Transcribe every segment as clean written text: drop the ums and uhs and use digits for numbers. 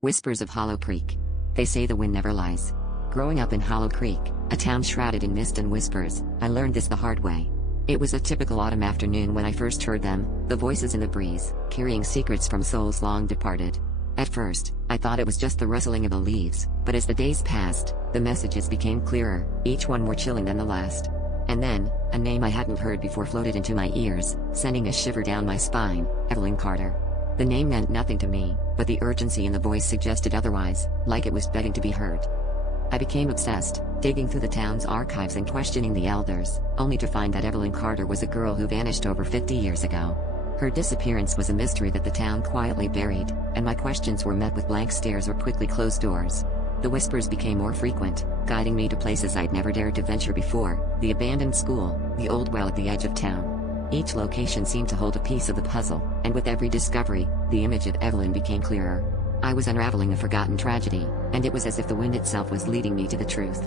Whispers of Hollow Creek. They say the wind never lies. Growing up in Hollow Creek, a town shrouded in mist and whispers, I learned this the hard way. It was a typical autumn afternoon when I first heard them, the voices in the breeze, carrying secrets from souls long departed. At first, I thought it was just the rustling of the leaves, but as the days passed, the messages became clearer, each one more chilling than the last. And then, a name I hadn't heard before floated into my ears, sending a shiver down my spine: Evelyn Carter. The name meant nothing to me, but the urgency in the voice suggested otherwise, like it was begging to be heard. I became obsessed, digging through the town's archives and questioning the elders, only to find that Evelyn Carter was a girl who vanished over 50 years ago. Her disappearance was a mystery that the town quietly buried, and my questions were met with blank stares or quickly closed doors. The whispers became more frequent, guiding me to places I'd never dared to venture before: the abandoned school, the old well at the edge of town. Each location seemed to hold a piece of the puzzle, and with every discovery, the image of Evelyn became clearer. I was unraveling a forgotten tragedy, and it was as if the wind itself was leading me to the truth.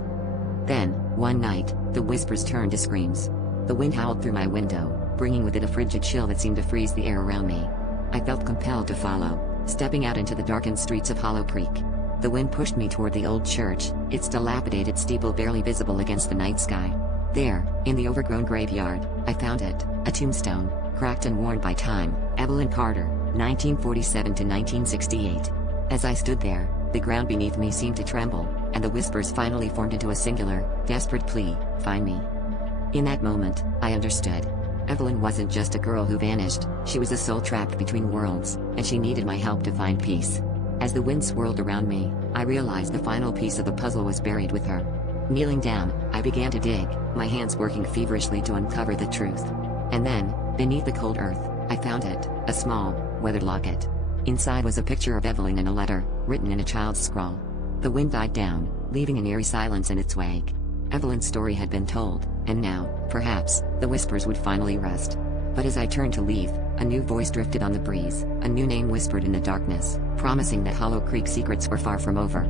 Then, one night, the whispers turned to screams. The wind howled through my window, bringing with it a frigid chill that seemed to freeze the air around me. I felt compelled to follow, stepping out into the darkened streets of Hollow Creek. The wind pushed me toward the old church, its dilapidated steeple barely visible against the night sky. There, in the overgrown graveyard, I found it, a tombstone, cracked and worn by time: Evelyn Carter, 1947 to 1968. As I stood there, the ground beneath me seemed to tremble, and the whispers finally formed into a singular, desperate plea: find me. In that moment, I understood. Evelyn wasn't just a girl who vanished, she was a soul trapped between worlds, and she needed my help to find peace. As the wind swirled around me, I realized the final piece of the puzzle was buried with her. Kneeling down, I began to dig, my hands working feverishly to uncover the truth. And then, beneath the cold earth, I found it: a small, weathered locket. Inside was a picture of Evelyn and a letter, written in a child's scrawl. The wind died down, leaving an eerie silence in its wake. Evelyn's story had been told, and now, perhaps, the whispers would finally rest. But as I turned to leave, a new voice drifted on the breeze, a new name whispered in the darkness, promising that Hollow Creek secrets were far from over.